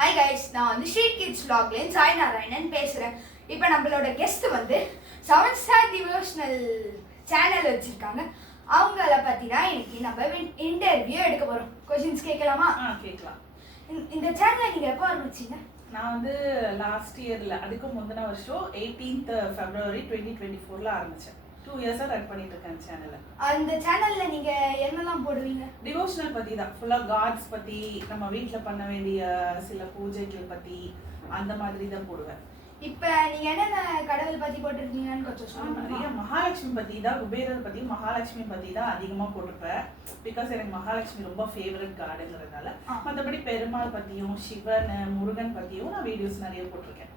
Hi guys, நான் வந்து street kids vlogலேருந்து Sai Narayanan பேசுகிறேன். இப்போ நம்மளோட கெஸ்ட் வந்து 7 Star டிவோஷனல் சேனல் வச்சுருக்காங்க. அவங்கள பற்றி தான் இன்னைக்கு நம்ம இன்டர்வியூ எடுக்க போகிறோம். கொஷின்ஸ் கேட்கலாமா? கேட்கலாம். இந்த சேனலை நீங்கள் எப்போ ஆரம்பிச்சிங்க? நான் வந்து லாஸ்ட் இயரில் அதுக்கு முந்தின வருஷம் 18th February 2024 ஆரம்பித்தேன். 2 இயர்ஸாக ரன் பண்ணிட்டு இருக்கேன் சேனலை. அந்த சேனலில் நீங்கள் என்னெல்லாம் போடுவீங்க? டிவோஷனல் பற்றி தான், ஃபுல்லாக காட்ஸ் பற்றி, நம்ம வீட்டில் பண்ண வேண்டிய சில பூஜைகள் பற்றி அந்த மாதிரி தான் போடுவேன். இப்போ நீங்கள் என்னென்ன கடவுள் பற்றி போட்டிருக்கீங்கன்னு கொஞ்சம் சொல்லுங்க. நிறைய மகாலட்சுமி பற்றி தான், குபேரர் பற்றி, மகாலட்சுமி பற்றி தான் அதிகமாக போட்டிருப்பேன். பிகாஸ் எனக்கு மகாலட்சுமி ரொம்ப ஃபேவரட் கார்டுங்கிறதுனால. மற்றபடி பெருமாள் பற்றியும் சிவன் முருகன் பற்றியும் நான் வீடியோஸ் நிறைய போட்டிருக்கேன்.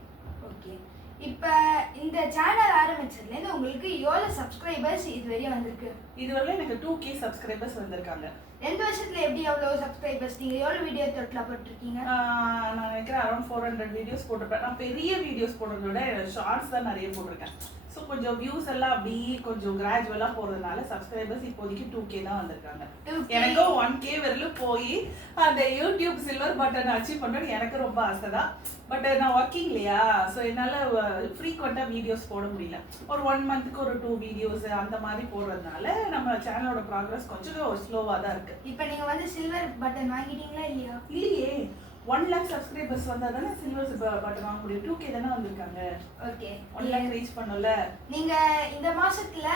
ஓகே, இப்போ இந்த சேனல் ஆரம்பிச்சதுலேருந்து உங்களுக்கு எவ்வளோ சப்ஸ்கிரைபர்ஸ் இது வரையும் வந்திருக்கு? இதுவரை எனக்கு 2K சப்ஸ்கிரைபர்ஸ் வந்திருக்காங்க. 2 வருஷத்துல எப்படி எவ்வளோ சப்ஸ்கிரைபர்ஸ்? நீங்கள் எவ்வளோ வீடியோ டோட்டலாக போட்டிருக்கீங்க? நான் நினைக்கிறேன் அரௌண்ட் 400 வீடியோஸ் போட்டிருப்பேன். நான் பெரிய வீடியோஸ் போடுறத விட ஷார்ட்ஸ் தான் நிறைய போட்டிருக்கேன். ஸோ கொஞ்சம் வியூஸ் எல்லாம் அப்படி கொஞ்சம் கிராஜுவலாக போகிறதுனால சப்ஸ்கிரைபர்ஸ் இப்போதைக்கு 2K தான் வந்திருக்காங்க. எனக்கும் 1K வரலும் போய் அந்த யூடியூப் சில்வர் பட்டன் அச்சீவ் பண்ணணும்னு எனக்கு ரொம்ப ஆசை தான். பட் நான் ஒர்க்கிங் இல்லையா, ஸோ என்னால் ஃப்ரீக்வெண்ட்டாக வீடியோஸ் போட முடியல. ஒரு 1 மந்த்துக்கு ஒரு 2 வீடியோஸ் அந்த மாதிரி போடுறதுனால நம்ம சேனலோட ப்ராக்ரஸ் கொஞ்சம் ஸ்லோவாக தான் இருக்குது. இப்போ நீங்கள் வந்து சில்வர் பட்டன் வாங்கிட்டீங்களா இல்லையா? இல்லையே, 1 lakh சப்ஸ்கிரைபர்ஸ் வந்தால் தானே சில்வர் பட்டன் வாங்க முடியும். 2K தானே வந்திருக்காங்க. ஓகே, 1 lakh ரீச் பண்ணல. நீங்கள் இந்த மாசத்துல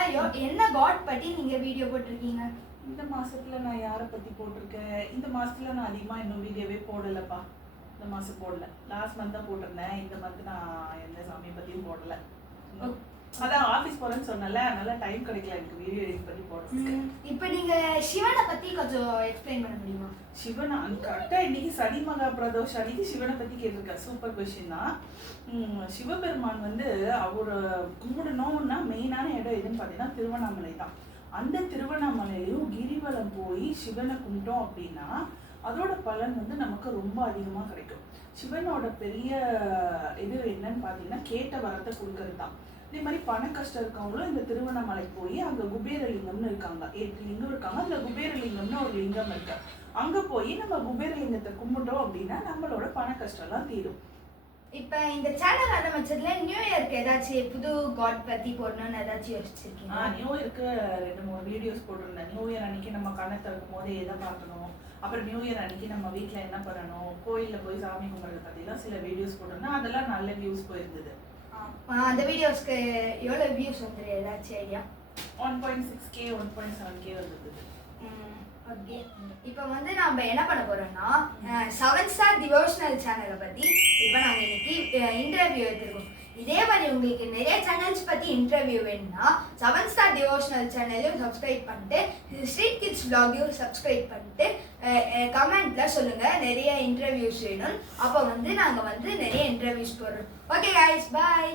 என்ன காட் பற்றி நீங்கள் வீடியோ போட்டிருக்கீங்க? இந்த மாசத்துல நான் யாரை பத்தி போட்டிருக்கேன்? இந்த மாசத்துல நான் அதிகமா இன்னும் வீடியோவே போடலப்பா. இந்த மாசம் போடல. லாஸ்ட் மந்த் தான் போட்டிருந்தேன். இந்த மந்த் நான் எந்த சாமியை பத்தியும் போடல. அதான் ஆஃபீஸ் போறேன்னு சொன்னல, அதனால டைம் கிடைக்கல எனக்கு வீடியோ எடிட் பண்ணி போடுறதுக்கு. இப்போ நீங்க சிவனை பத்தி கொஞ்சம் எக்ஸ்பிளைன் பண்ண முடியுமா? சிவனா கரெக்டாக இன்னைக்கு சனி மகா பிரதோஷ அன்னைக்கு சிவனை பற்றி கேட்டிருக்கேன். சூப்பர் கொஸ்டின் தான். சிவபெருமான் வந்து அவர் கும்பிடணும்னா மெயினான இடம் எதுன்னு பார்த்தீங்கன்னா திருவண்ணாமலை தான். அந்த திருவண்ணாமலையிலும் கிரிவலம் போய் சிவனை கும்பிட்டோம் அப்படின்னா அதோட பலன் வந்து நமக்கு ரொம்ப அதிகமாக கிடைக்கும். சிவனோட பெரிய இது என்னன்னு பார்த்தீங்கன்னா கேட்ட வரத்தை கொடுக்கறது தான். இதே மாதிரி பண கஷ்டம் இருக்கவங்களும் இந்த திருவண்ணாமலை போய் அங்கே குபேரலிங்கம்னு இருக்காங்க, 8 லிங்கம் இருக்காங்க. அந்த குபேரலிங்கம்னு ஒரு லிங்கம் இருக்கு. அங்கே போய் நம்ம குபேரலிங்கத்தை கும்பிட்டோம் அப்படின்னா நம்மளோட பண கஷ்டம்லாம் தீரும். இப்போ இந்த சேனல் ஆரம்பிச்சதுல நியூ இயர்க்கு ஏதாச்சும் புது காட் பற்றி போடணும்னு ஏதாச்சும் யோசிச்சிருக்கீங்க? நியூ இயர்க்கு 2-3 வீடியோஸ் போட்டிருந்தேன். நியூ இயர் அன்னைக்கு நம்ம கண்ணை திறக்கும் போது எதை பார்க்கணும், அப்புறம் நியூ இயர் அன்னைக்கு நம்ம வீட்டில் என்ன பண்ணணும், கோயிலில் போய் சாமி கும்பிட்றத பற்றிலாம் சில வீடியோஸ் போட்டிருந்தேன். அதெல்லாம் நல்ல வியூஸ் போயிருந்தது. அந்த வீடியோஸ்க்கு எவ்வளோ வியூஸ் வந்துரு ஏதாச்சும் ஐடியா? 1.6K 1.7K வந்தது. ஓகே, இப்போ வந்து நம்ம என்ன பண்ண போறோம்னா 7 Star டிவோஷனல் சேனலை பற்றி இப்போ நாங்கள் இன்னைக்கு இன்டர்வியூ எடுத்துருக்கோம். இதே மாதிரி உங்களுக்கு நிறைய சேனல்ஸ் பற்றி இன்டர்வியூ வேணும்னா 7 Star டிவோஷனல் சேனலையும் சப்ஸ்கிரைப் பண்ணிட்டு ஸ்ட்ரீட் கிட்ஸ் vlogகையும் சப்ஸ்கிரைப் பண்ணிட்டு கமெண்ட்ல சொல்லுங்கள் நிறைய இன்டர்வியூஸ் வேணும். அப்போ வந்து நாங்கள் வந்து நிறைய இன்டர்வியூஸ் போடுறோம். ஓகே கைஸ், பாய்.